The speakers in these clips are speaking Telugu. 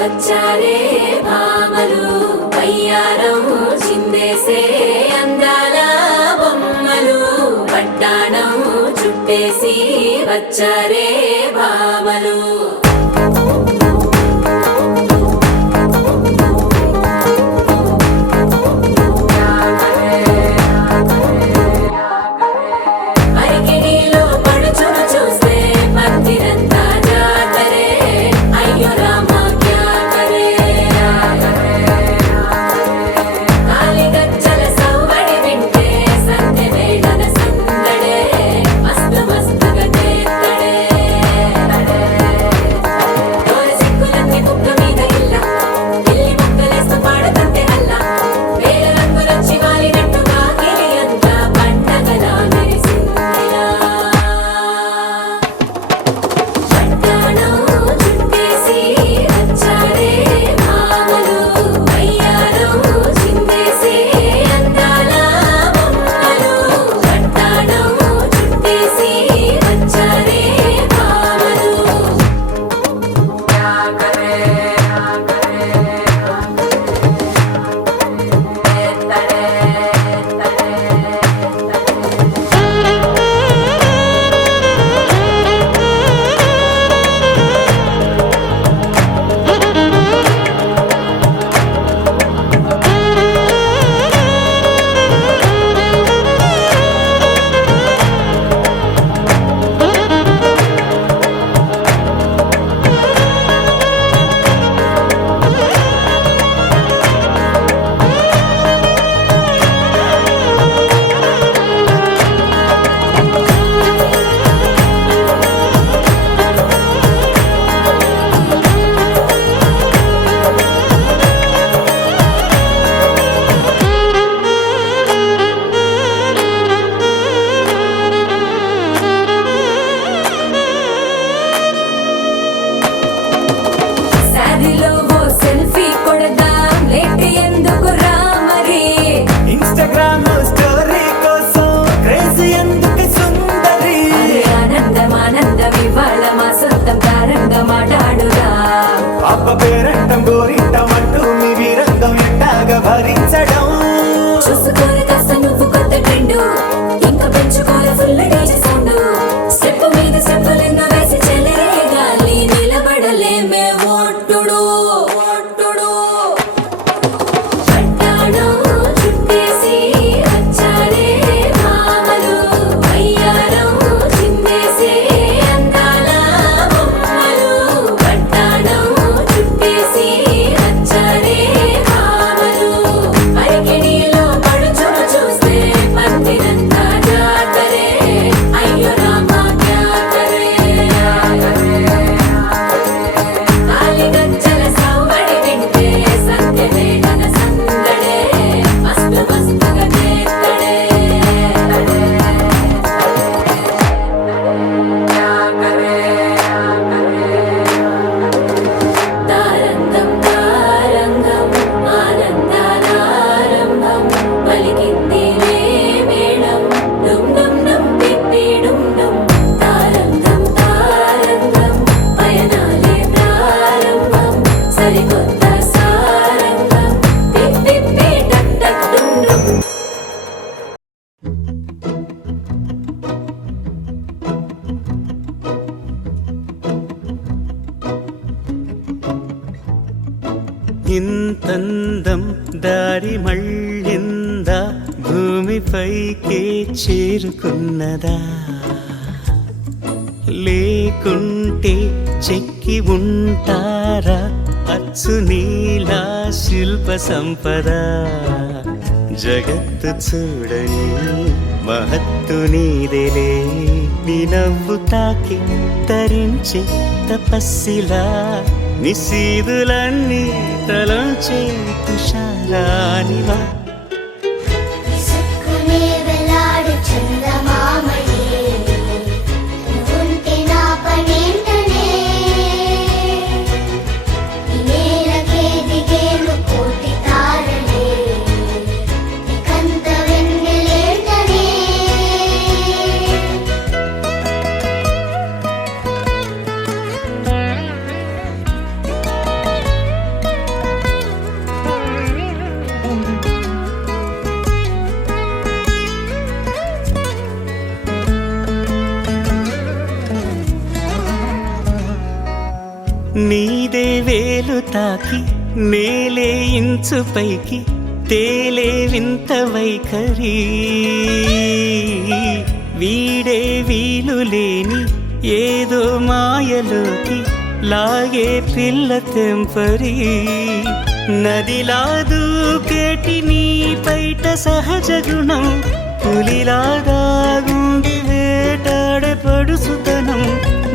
వచ్చారే భామలు వయ్యారం చిందేసే అందాల బొమ్మలు పట్టాణం చుట్టేసి వచ్చారే భామలు పేరంటం గోరింటమంటూ మీ వీరంగం ఎట్టాగా భరించడం చూసుకోని కాస్త నువ్వు కొత్త ట్రెండ్ ఇంకా పెంచుకోలే ఫుల్ డీజే సౌండ్ స్టెప్ మీద స్టెప్పులెన్నో వేసి చెలరే గాలి నిలబడలేమే ఒట్టుడు ఒట్టుడు పట్టాణం చుట్టేసి వచ్చారే భామలు వయ్యారం చిందేసే అందాల బొమ్మలు పట్టాణం చుట్టేసి వచ్చారే భామలు అరికెడిలో పడుచును చూస్తే పందిరంతా జాతరే అయ్యో రామా జాతరే కాలి గజ్జల సవ్వడి వింటే సంధ్యవేళన సందడే మస్తు మస్తుగా చేస్తడే తారంగం తారంగం ఆనందానారంభం పలికింది రే మేళం డుమ్ డుమ్ డుమ్ తిప్పి డుమ్ డుమ్ తారంగం తారంగం పయనాలే ప్రారంభం సరికొత్త సారంగం తిప్పి టక్ టక్ డుమ్ డుమ్ ఇంతందం దారి మళ్ళిందా భూమిపైకే చేరుకున్నదా లేకుంటే చెక్కి ఉంటారా అచ్చు నీలా శిల్ప సంపద జగత్తు చూడని మహత్తు నీదెలే నీ నవ్వు తాకి తరించే తపస్సిలా నిశీదులన్నీ తలంచే తుషారానివా విసుక్కునే వెలాడు చందమామయే నువ్వుంటే నా పనేంటనే ఈ నేలకే దిగేను కోటి తారలే ఇకంత వెన్నెలేంటనే నీదే వేలు తాకి నేలే ఇంచు పైకి తేలే వింత వైఖరి వీడే వీలు లేని ఏదో మాయలోకి లాగే పిల్ల తెంపరి నదిలా దూకేటి నీ పైట సహజ గుణం పులిలాగా గుండి వేటాడే పడుసుతనం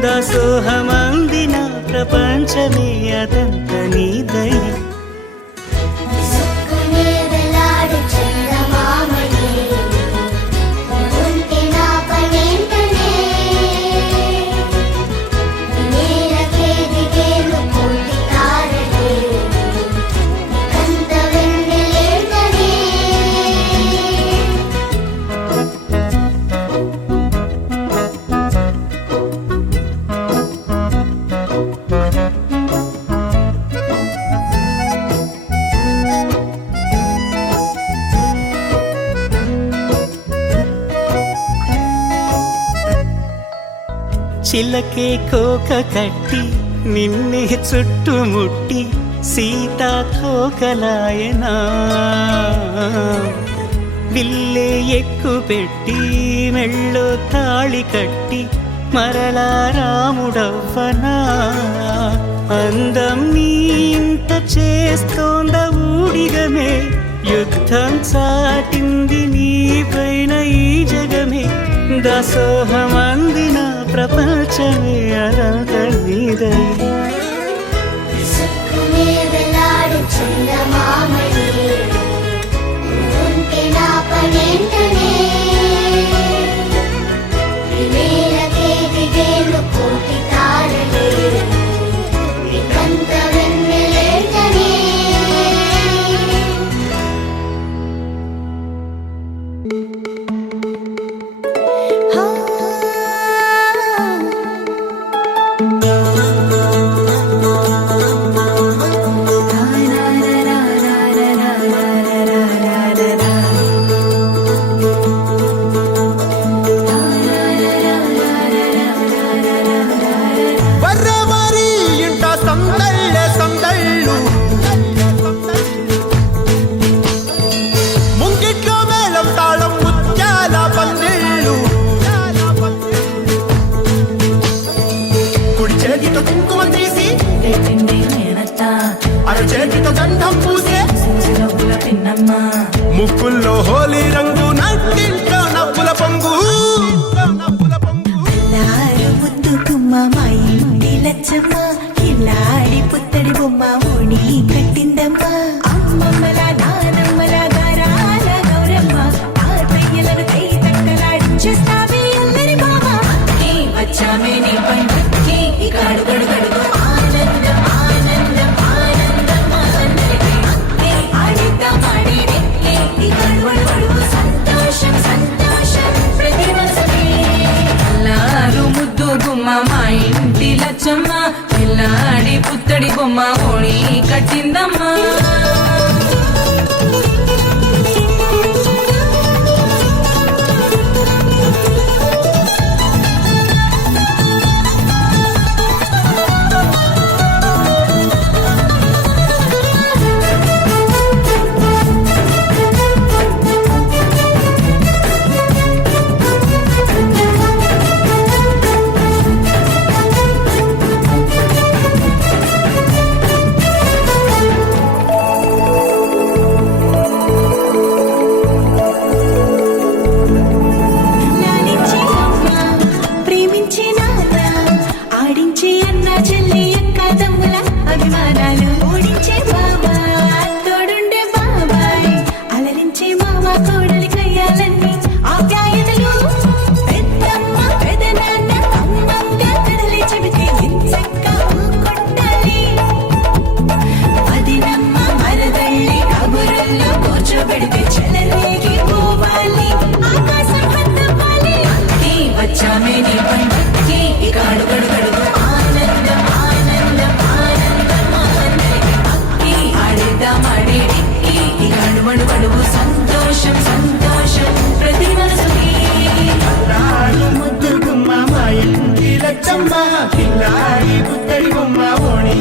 దాసోహమందిన ప్రపంచమే అదంత నీదై సుక్కునే వెలాడు చందమామని ఉంటే నా పనేంటనే నేలకే దిగేను కోటి తారలే కంత వెన్నెలేంటనే చిలకే కోక కట్టి నిన్నే చుట్టుముట్టి సీతాకోకలాయనా విల్లే ఎక్కు పెట్టి మెళ్ళో తాళి కట్టి మరలా రాముడవ్వనా అందం నీ ఇంత చేస్తోంద ఊడిగమే యుద్ధం చాటింది నీ పైన ఈ జగమే దాసోహమందిన ప్రపంచమే అనంత నీదై సుక్కునే వెలాడు చందమామని ఉంటే నా పనేంటనే నేలకే దిగేను కోటి తారలే కంత వెన్నెలేంటనే ಬರ್ರವರಿ ಇಂಟ సందళ్ళు ముంగిట్లో మేళం తాళం ముత్యాల పందిళ్ళు కుడి చేతితో కుంకుమ తీసి అర చేతితో గంధం పూసే ముక్కుల్లో హోలీ రంగు నట్టింట్లో నవ్వుల పొంగు ముద్దు గుమ్మ మా ఇంటి లచ్చమ్మ కిల్లాడి పుత్తడి బొమ్మ ఓణి కట్టిందమ్మ అమ్మమ్మల నానమ్మల గారాల గౌరమ్మ తాతయ్యలను కై తక్కలాడించేస్తావే అల్లరి మామ వచ్చామే నీ పండుకి ఇక అడుగడు గడుగు ఆనందం ఆనందం ఆనందం అందరికీ ఆడిద్దాం ఆడేది ఇక అడుగడు గడుగు సంతోషం సంతోషం ప్రతి మనసుకి అల్లారు ముద్దు గుమ్మ మా ఇంటి లచ్చమ్మ పిల్లాడి పుత్తడి బొమ్మ ఓణి కట్టిందమ్మా లాలించి అమ్మ ప్రేమించి నాన్న ఆడించి అన్న చెల్లి అక్క తమ్ముల అభిమానాలు ఓడించే బాబా తోడుండే బాబాయ్ అలరించే మామ కోడలి కయ్యాలన్నీ ఆప్యాయతలు పెద్దమ్మ పెదనాన్న అమ్మంగా కదలి చెబితే ఎంచక్క కొట్టాలి వదినమ్మ మరదళ్ళి కబురుల్లో కూర్చోబెడితే చెలరేగి పోవాలి ఆకాశం పెద్దవాలి వచ్చామే నీ పండుకి ఇక అడుగడు గడుగు ఆనందం ఆనందం ఆనందం అందరికీ ఆడేద్దాం ఆడేది ఇక అడుగడు గడుగు సంతోషం సంతోషం ప్రతి మనసుకి ముద్దు గుమ్మ మా ఇంటి లచ్చమ్మ కిల్లాడి పుత్తడి బొమ్మ ఓణి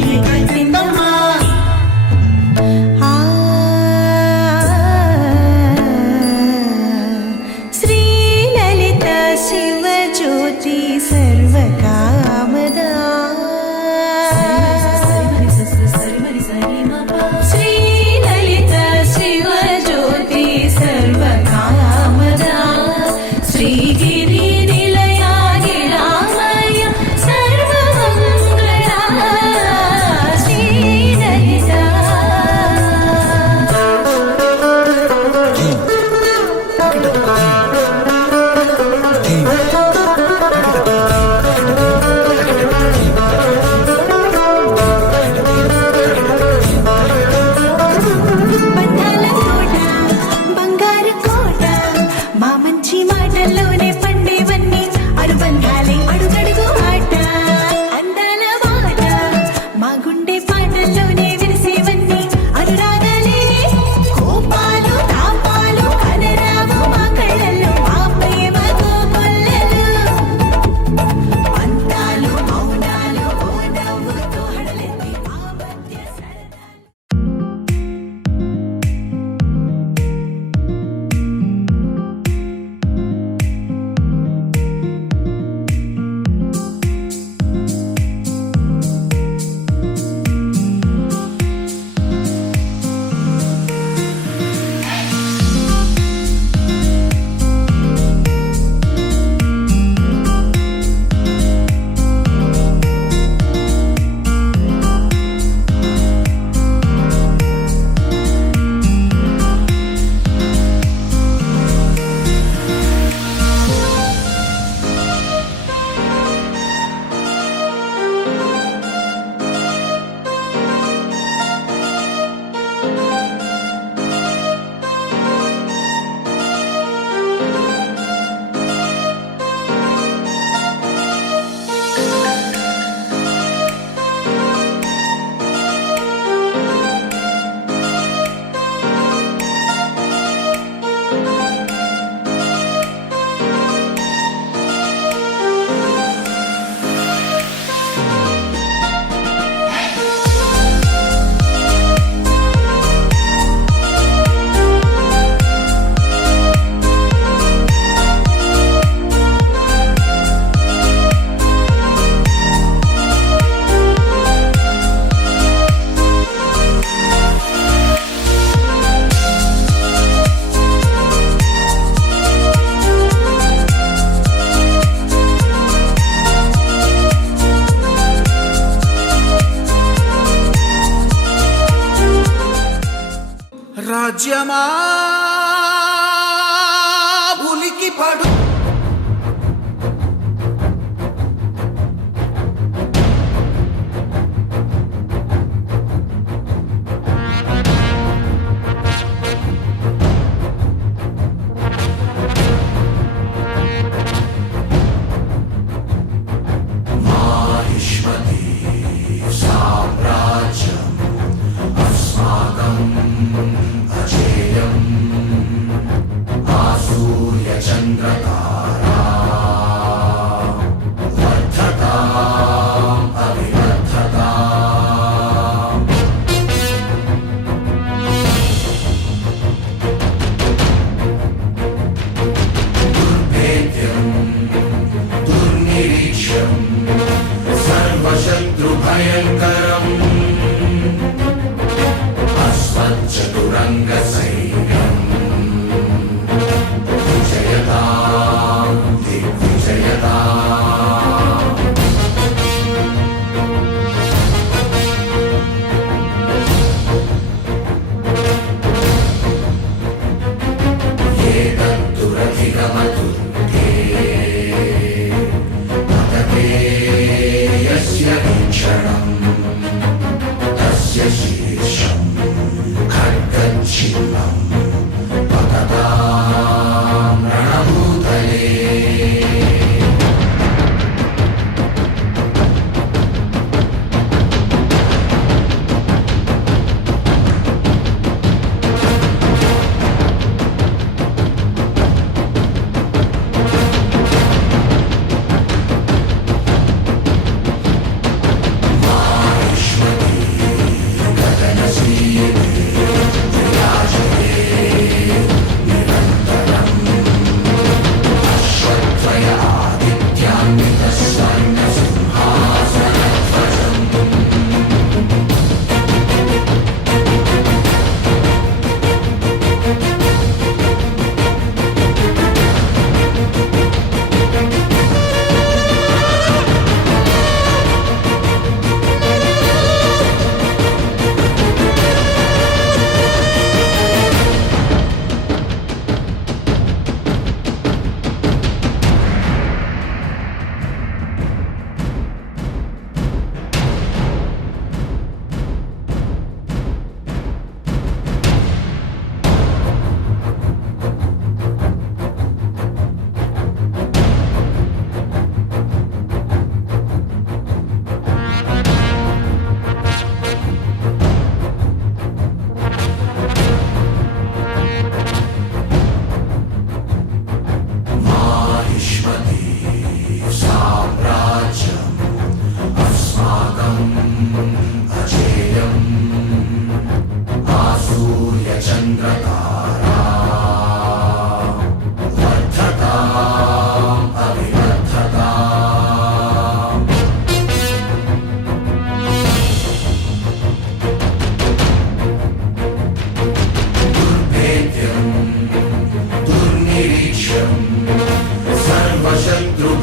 రాజ్యమా ఉలికి పడు భయంకరం అస్మచ్చతురంగ సైన్యం విజయతాం దిగ్విజయతాం ఏతద్దురధిగమతుర్గే పతకే యస్య వీక్షణం తస్య శీర్షం ఖడ్గం చిహ్నం పతతాం రణభూతలే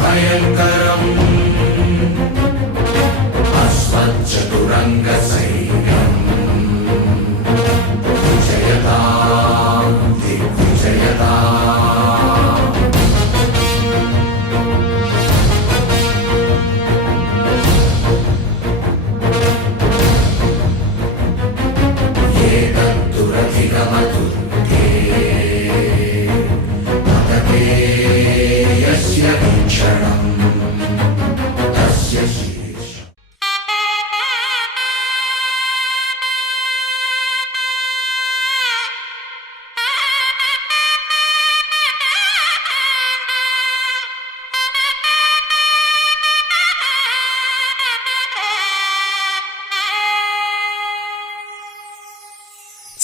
భయంకరం అస్మచ్చతురంగ సైన్యం విజయతాం దిగ్విజయతాం ఏతద్దురధిగమతుర్గే పతకే యస్య వీక్షణం తస్య శీర్షం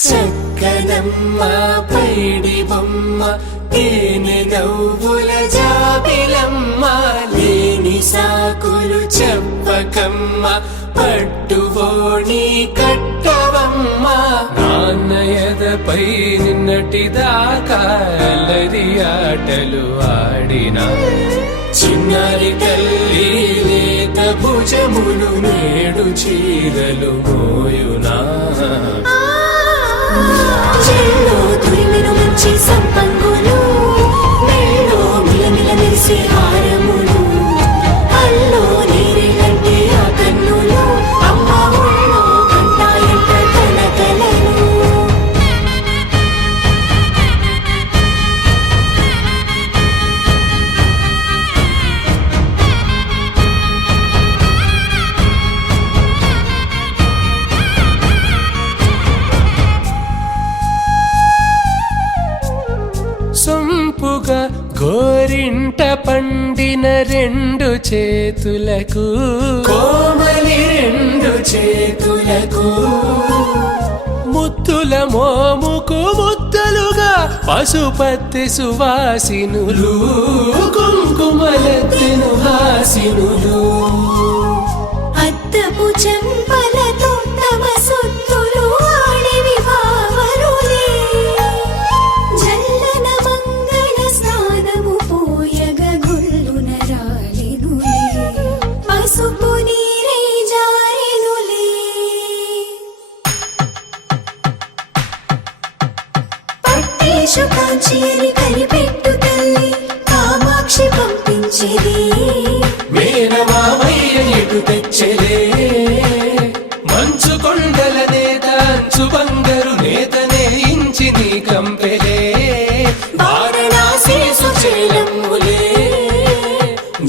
చక్కనమ్మ పైడి బొమ్మ తేనె నవ్వుల జాబిలమ్మ లేని సాకులు చెప్పకమ్మ పట్టువోణి కట్టవమ్మ నాన్నయదపై నిన్నటిదాకా అల్లరి ఆటలు ఆడిన చిన్నారి తల్లి లేత భుజములు నేడు చీరలు మోయునా చెల్లో తురిమెను మంచి సంపంగులు మెళ్ళో మిలమిల మెరిసే హారములు అల్లో నీరేలంటే ఆ కన్నులు అమ్మ ఒళ్ళో కంటాయంట తన కలను సొంపుగా గోరింట పండిన రెండు చేతులకు కోమలి రెండు చేతులకు ముద్దుల మోముకు ముద్దలుగా పశుపతి సువాసినులు కుంకుమలెత్తెను హాసినులు అద్దపు చెంపలతో తమ సొత్తులు ఆడివి భావరులే జల్లన మంగళ స్నానము పోయగ గుళ్ళున రాలినులే పసుపు నీరై జారెనులే పట్టేశు కాంచి అని కలిపెట్టు తల్లి కామాక్షి పంపించిది మేనమామయ్య ఎటు తెచ్చలే మంచు కొండల నేత అంచు బంగారు నేతనే ఇంచి నీ కంపెలే వారణాసి సుచేలమ్ములే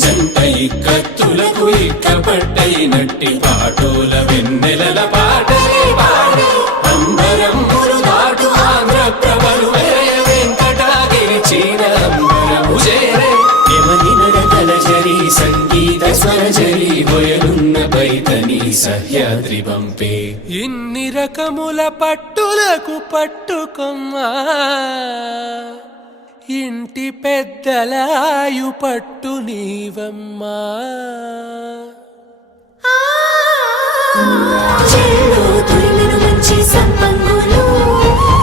జంట ఇక్కత్తులకు ఇక్కపట్టయినట్టి పాటోల వెన్నెలల పాటలే పాడే అంబరమ్ములు దాటు ఆంధ్ర ప్రభలు వెరయ వెంకటాగిరి చీర అంబరము చేరే యమని నడకల జరి సంగీత స్వరజరి బొయలున్న బైతని సహ్యాద్రి పంపే ఇన్ని రకముల పట్టులకు పట్టుకొమ్మా ఇంటి పెద్దలాయు పట్టు నీవమ్మా చెల్లో తురిమెను మంచి సంపంగులు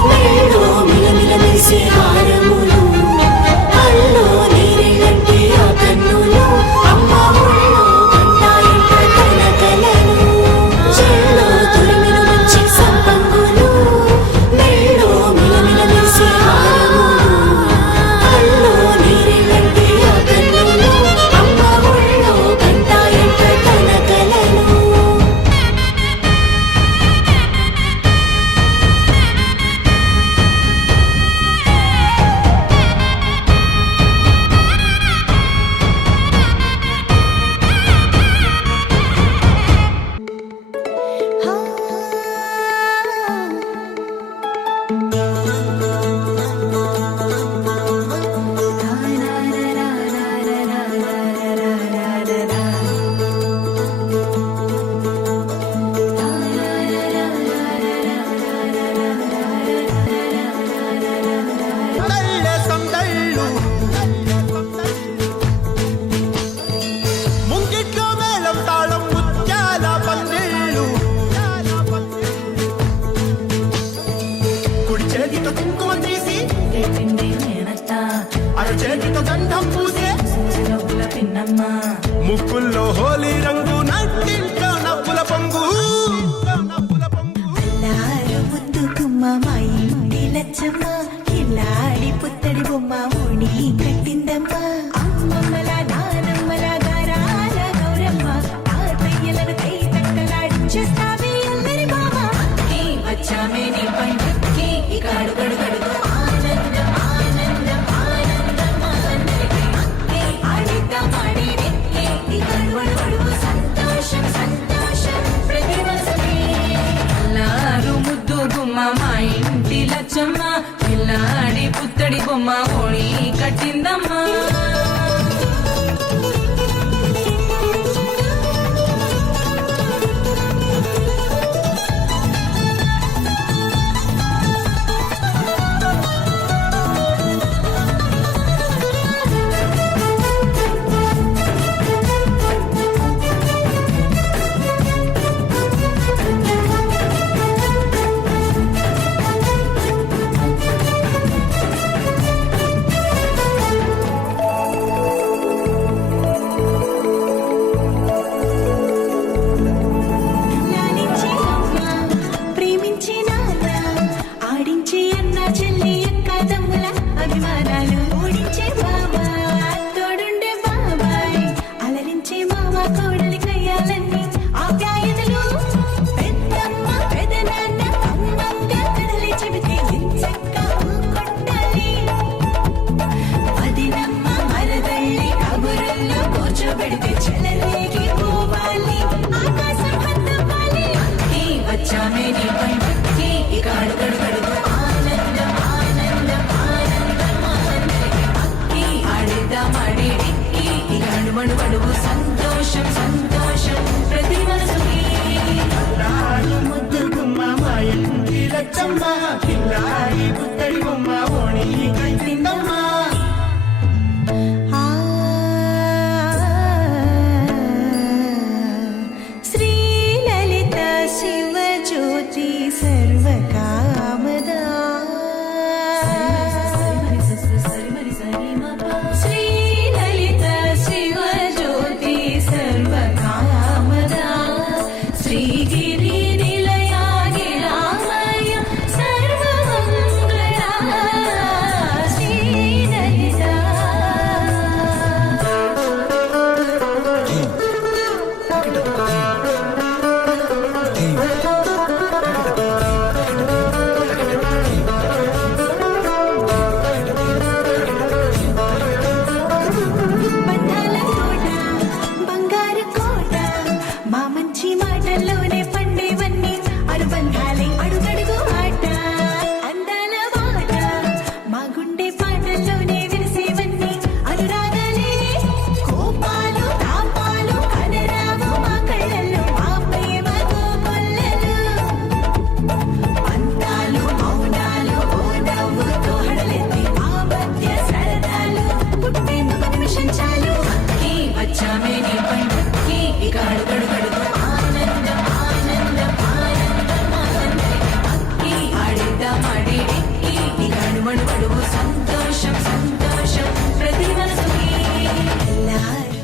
మెళ్ళో మిలమిల మెరిసే హారములు అల్లో నీరేలంటే ఆ కన్నులు అమ్మ ఒళ్ళో కంటాయంట తన కలను చెల్లో తురిమెను మంచి సంపంగులు మెళ్ళో మిలమిల మెరిసే హారములు అల్లో నీరేలంటే ఆ కన్నులు అమ్మ ఒళ్ళో కంటాయంట తన కలను సందళ్ళే సందళ్ళు ముంగిట్లో మేళం తాళం ముత్యాల పందిళ్ళు కుడి చేతితో కుంకుమ తీసి అర చేతితో గంధం పూసే ముక్కుల్లో హోలీ రంగు నట్టింట్లో నవ్వుల పొంగు అల్లారు ముద్దు గుమ్మ మా ఇంటి లచ్చమ్మ ఇల్లాడి పుత్తడి బొమ్మ ముడి కట్టిందమ్మ అమ్మమ్మల నానమ్మల గారాల గౌరమ్మ తాతయ్యలను కై తక్కలాడించేస్తావే అల్లరి మామ వచ్చామే నీ పండుకి ఇక అడుగడుగడుగు ఆనందం ఆనందం ఆనందం అందరికీ ఆడిద్దాం ఆడేది ఇక అడుగడుగడుగు సంతోషం సంతోషం ప్రతి మనసుకి అల్లారు ముద్దు గుమ్మ మా ఇంటి లచ్చమ్మ ఇల్లాడి పుత్తడి బొమ్మ ఓడి కట్టిందమ్మా చెలరేగిపోవాలి ఆకాశం హద్దుపాలి వచ్చామే నీ పంటకి ఇక అడుగడుగడుగు ఆనందం ఆనందం ఆనందం ఆనందం అక్కి ఆడేద్దామాడే విక్కి ఇక అడుమడుగడుగు సంతోషం సంతోషం ప్రతి మనసుకి ముద్దు గుమ్మ మా ఇంటి లచ్చమ్మ కిల్లాడి పుత్తడి బొమ్మ ఓణి కట్టిందమ్మ శ్రీ లలిత శివ జ్యోతి సర్వకామదా శ్రీ లలిత శివ జ్యోతి సర్వకామదా శ్రీగిరి నిలయా గిరామయ సర్వమంగళా శ్రీ లలిత బంధాల కోట బంగారు కోట మా మంచి మాటల్లోనే పండేవన్నీ అనుబంధాలే అడుగడుగు ఆట అందాల బాట మా గుండె పాటల్లోనే విరిసేవన్నీ అనురాగాలే కోపాలు తాపాలు కనరావు మా కళ్ళల్లో మా ప్రేమ కోకొల్లలు అంతాలు మౌనాలు ఓ నవ్వుతో హడలెత్తి మా మధ్య సరదాలు పుట్టేందుకు నిమిషం చాలు అక్కి వచ్చామే నీ పంటకి ఇక అడుగడుగడుగు ఆనందం ఆనందం ఆనందం ఆనందం అక్కి ఆడేద్దామాడే విక్కి ఇక అడుమడుగడుగు సంతోషం సంతోషం ప్రతి మనసుకి ఎల్లారు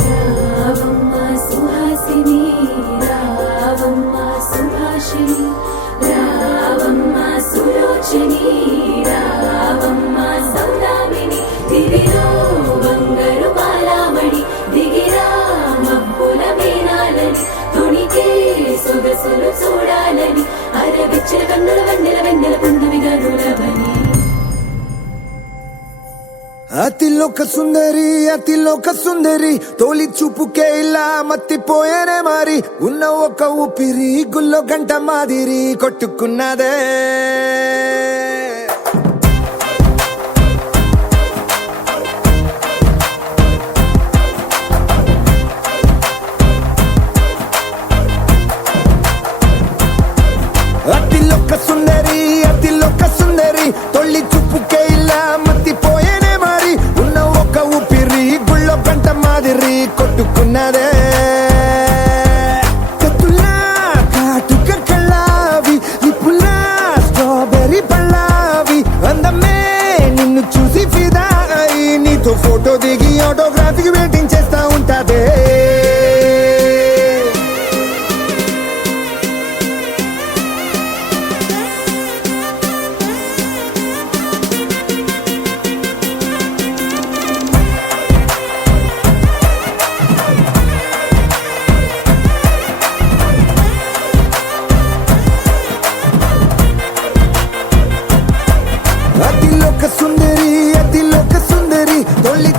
రావమ్మ సుహాసిని రావమ్మ సుభాషిణి రావమ్మ సులోచని రావమ్మ సౌదామిని దివిలో బంగారు బాలామణి దిగిరా మబ్బుల మేనాలని తుణికే సొగసులు చూడాలని అరవిచ్చిన కన్నుల వన్నెల వెన్నెల పుందువిగా నులవని అతిలోక సుందరి తోలి చూపుకే ఇలా మత్తిపోయేనే మారి ఉన్న ఒక ఊపిరి గుల్లో గంట మాదిరి కొట్టుకున్నదే అతిలోక సుందరి తొలి చూపుకే ఇలా మత్తిపోయేనే మారి ఉన్న ఒక ఊపిరి గుళ్ళో గంట మాదిరి కొట్టుకున్నదే కత్తులా కాటుక కళ్ళావి నిప్పులా స్ట్రాబెర్రీ పళ్ళావి అందమే నిన్ను చూసి ఫిదా అయి నీతో ఫోటో దిగి ఆటోగ్రాఫీకి వెయిటింగ్ చేస్తా ఉంటాదే అతిలోక సుందరి తొలి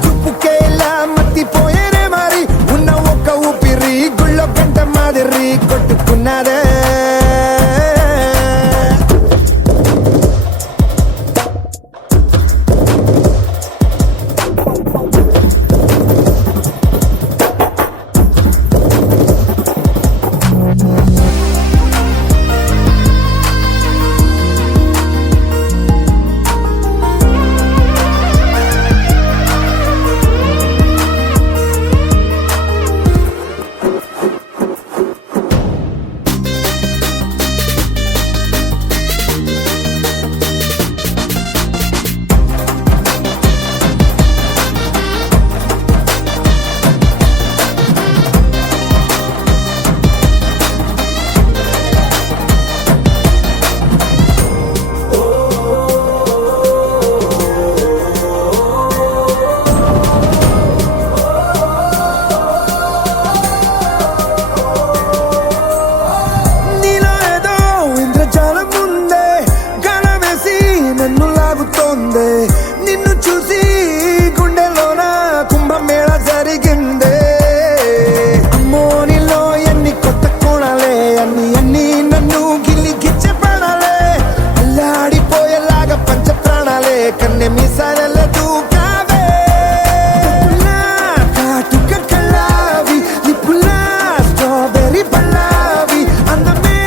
జరిగిందే నిన్ను చూసి గుండెలోన కుంభమేళ జరిగిందే అమ్మో నీలో ఎన్ని కొత్త కోణాలే అన్ని నన్ను గిల్లి గిచ్చే ప్రాణాలే అల్లాడిపోయేలాగా పంచ ప్రాణాలే కన్నె మీసాల దూకావే కాటుక కళ్ళావి నిప్పులా స్ట్రాబెర్రీ పళ్ళావి అందమే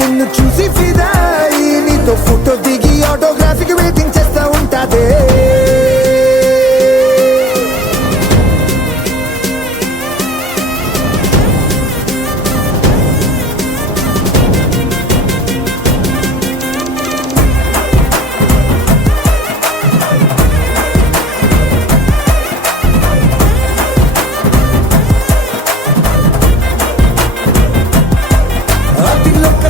నిన్ను చూసి ఫిదాయి నీతో ఫోటో దిగి ఆటోగ్రాఫీకి వెయిటింగ్ చేస్తా ఉంటాదే అతిలోక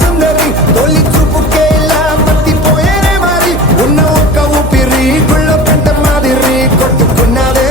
సుందరి తొలి చూపుకే ఇలా మత్తిపోయేనే మరి ఉన్న ఒక్క ఊపిరి గుళ్ళో కంట మాదిరి కొట్టుకున్నదే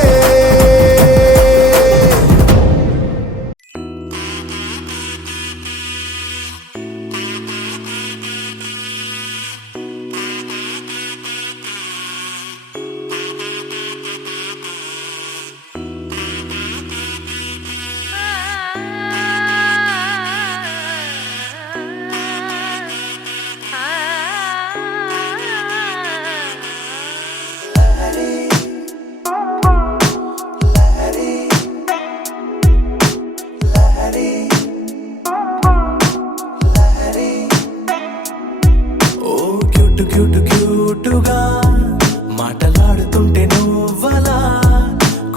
ఓ క్యూట్ క్యూట్ క్యూటుగా మాటలాడుతుంటే నువ్వలా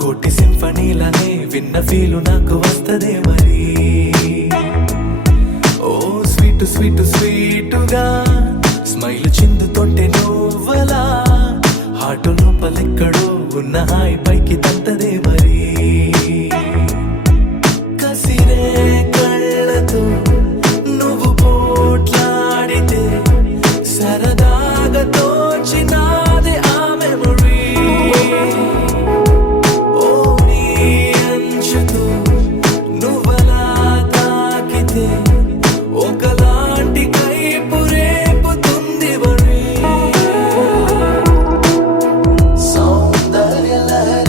కోటి సింఫనీలనే విన్న ఫీలు నాకు వస్తదే మరి ఓ స్వీట్ స్వీట్ స్వీటుగా స్మైల్ చిందుతుంటే నువ్వలా హాటు లోపలెక్కడో ఉన్న హాయి పైకి తంతదే మరి కసిరే కళ్ళతో నువ్వు పోట్లాడితే సరదాగా తోచినాదే ఆ మెమరీ ఓ నీ అంచుతో నువ్వలా తాకితే ఒకలాంటి కైపు రేపుతుంది మరి సౌందర్య లహరి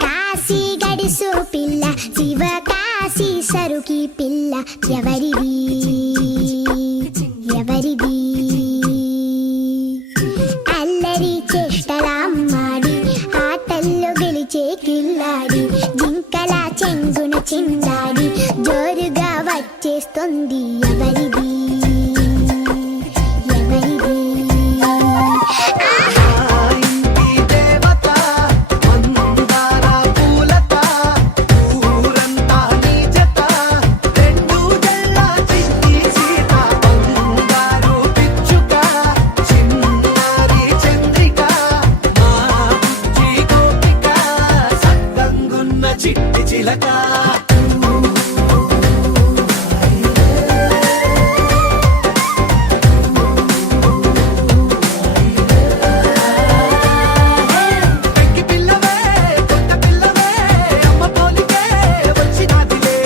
కాశీ గడిసు పిల్ల శివ కాశీ సరుకి పిల్ల ఎవరిది ఎవరిది అల్లరి చేష్టలామ్మాడి ఆటల్లో గెలిచే కిల్లాడి జింకల చెంగున చిందాడి జోరుగా వచ్చేస్తుంది ఎవరిది ఎవరిది ఇంటి దేవత మందార పూలత ఊరంతా నీ జత రెండు జల్ల చిట్టి సీత బంగారు పిచ్చుక చిన్నారి చంద్రిక మా బుజ్జి గోపిక సక్కంగున్న చిట్టి చిలక పెక్కి పిల్లవే కొత్త పిల్లవే అమ్మ పోలికే వచ్చినాదిలే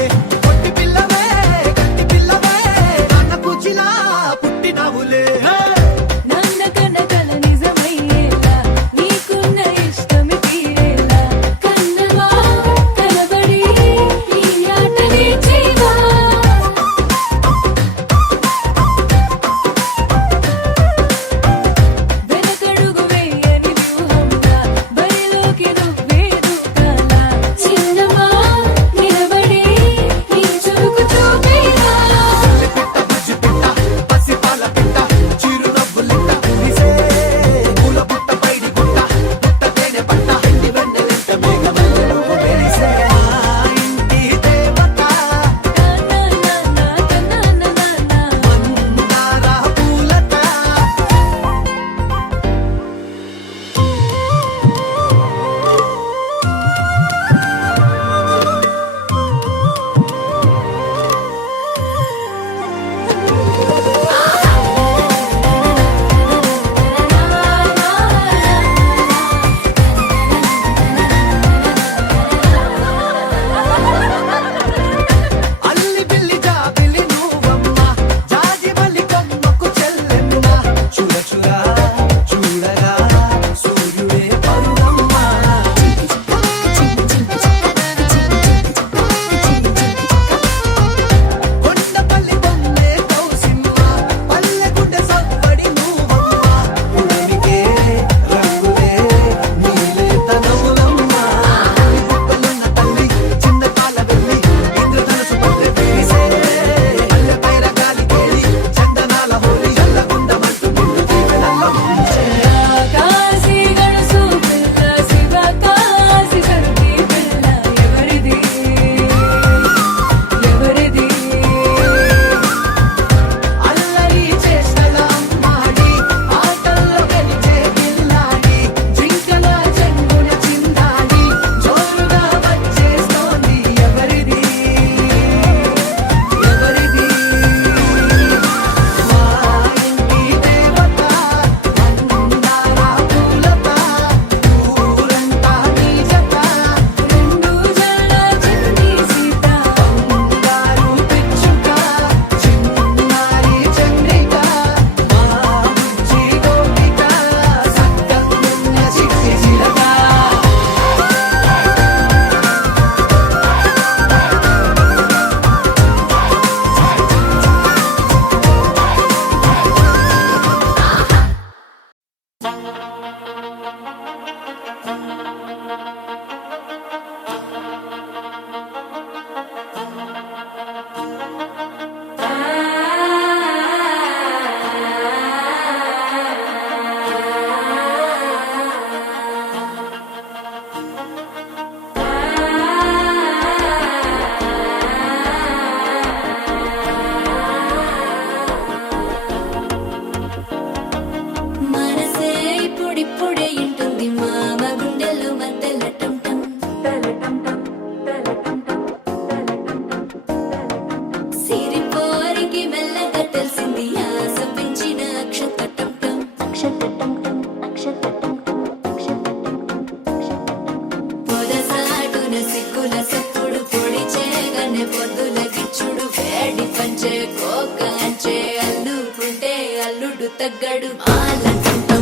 కొట్టి పిల్లవే గట్టి పిల్లవే నాన్న కూచిలా పుట్టినావులే నాన్న కనకల నిజమయ్యేలా నీకున్న ఇష్టమి తీరేలా కన్నవా కనబడి ఈ ఆటనే చేయవా వెనకడుగు వేయని వ్యూహంగా బరిలోకి నువ్వే దూకాలా చిన్నవా నిలబడి నీ చురుకు చూపేలా పిట్ట బుజ్జి పిట్ట పసిపాల పిట్ట చిరునవ్వులిట్ట కురిసే పూల పుట్ట పైడి గుట్ట పుట్ట తేనె పట్ట ఎండి వెన్నెలింట మేఘమల్లె నువ్వు మెరిసే మా ఇంటి దేవత మందార పూలత అల్లి బిల్లి జాబిలి నువ్వమ్మ జాజి మల్లి కొమ్మకు చెల్లెమ్మ చూడ చూడ చూడగా సూర్యుడే పరువమ్మ కొండపల్లి బొమ్మే కౌసిమ్మ పల్లె గుండె సవ్వడి నువ్వమ్మ ఉడమికే రంగులే నీలేత నవ్వులమ్మ బుక్కలున్న తల్లి చిన్న కాల వెళ్ళి ఇంద్రధనుసు పల్లె విరిసే పల్లె పైర గాలి కేళి చందనాల హోలీ చల్లగుండమంటూ నిన్ను దీవెనల్ల ముంచే కాశీ గడుసు పిల్ల శివ కాశీ సరుకి పిల్ల ఎవరిది ఎవరిది అల్లరి చేష్టల అమ్మాడి ఆటల్లో గెలిచే పిల్లాడి జింకల చెంగున చిందాడి జోరుగా వచ్చేస్తోంది ఎవరిది ఎవరిది మా ఇంటి దేవత మందార పూలత ఊరంతా నీ జత రెండు జల్ల చిన్ని సీత బంగారు పిచ్చుక చిన్నారి చంద్రిక మా బుజ్జి గోపిక సక్కంగున్న చిట్టి చిలక మనసే ఇప్పుడిప్పుడే ఇంటుంది మామ గుండెల్లో మధ్యలో టం టం సిరిపోరికి మెల్లగా తెలిసింది ఆశ పెంచిన అక్షత టం టం పొదసాటున సిగ్గుల సప్పుడు పొడి చేయగానే పొద్దుల గిచ్చుడు వేడి పంచే కోక అంచే అల్లుకుంటే అల్లుడు తగ్గడు ఆలంటుంటాం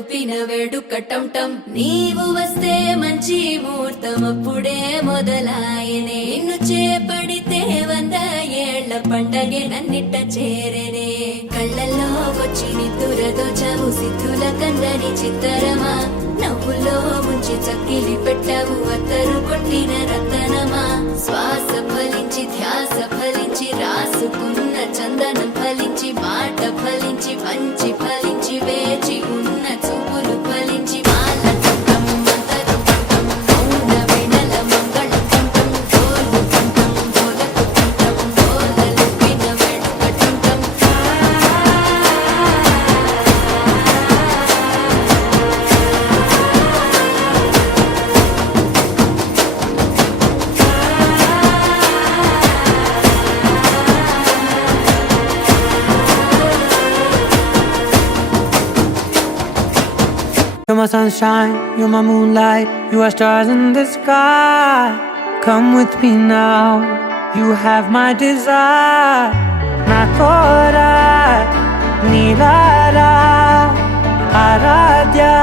లూపిన వేడుక టం నీవు వస్తే మంచి ముహూర్తం అప్పుడే మొదలాయనే నిన్ను చేపడితే 100 ఏళ్ల పండగే నన్నిట్ట చేరనే కళ్ళల్లో వచ్చి నిద్దురదోచావు సిద్ధుల కందని చిత్తరమా నవ్వులో ముంచి చక్కిలి పెట్టావు అత్తరు కొట్టిన రతనమా శ్వాస ఫలించి ధ్యాస ఫలించి రాసుకున్న చందనం ఫలించి మాట ఫలించి పంచి ఫలించి వేచి ఉన్న చూపులు ఫలించి మాల చుట్టం మంతరు చుట్టం మౌన వినల మంగళ చుట్టం డోలు చుట్టం డోలకు చుట్టం డోలలు విన వేడుక చుట్టం You're my sunshine, you're my moonlight, you are stars in the sky. Come with me now, you have my desire. Na tora, nilara, aradya.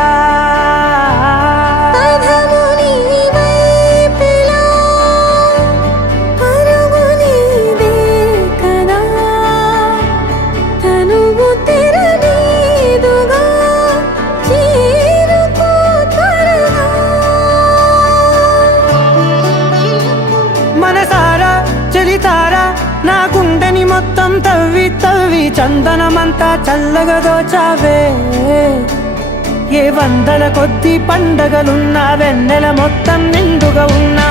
మనసారా చలితారా నా గుండెని మొత్తం తవ్వి తవ్వి చందనమంతా చల్లగా దోచావే ఏ వందల కొద్ది పండగలున్నా వెన్నెల మొత్తం నిండుగా ఉన్నా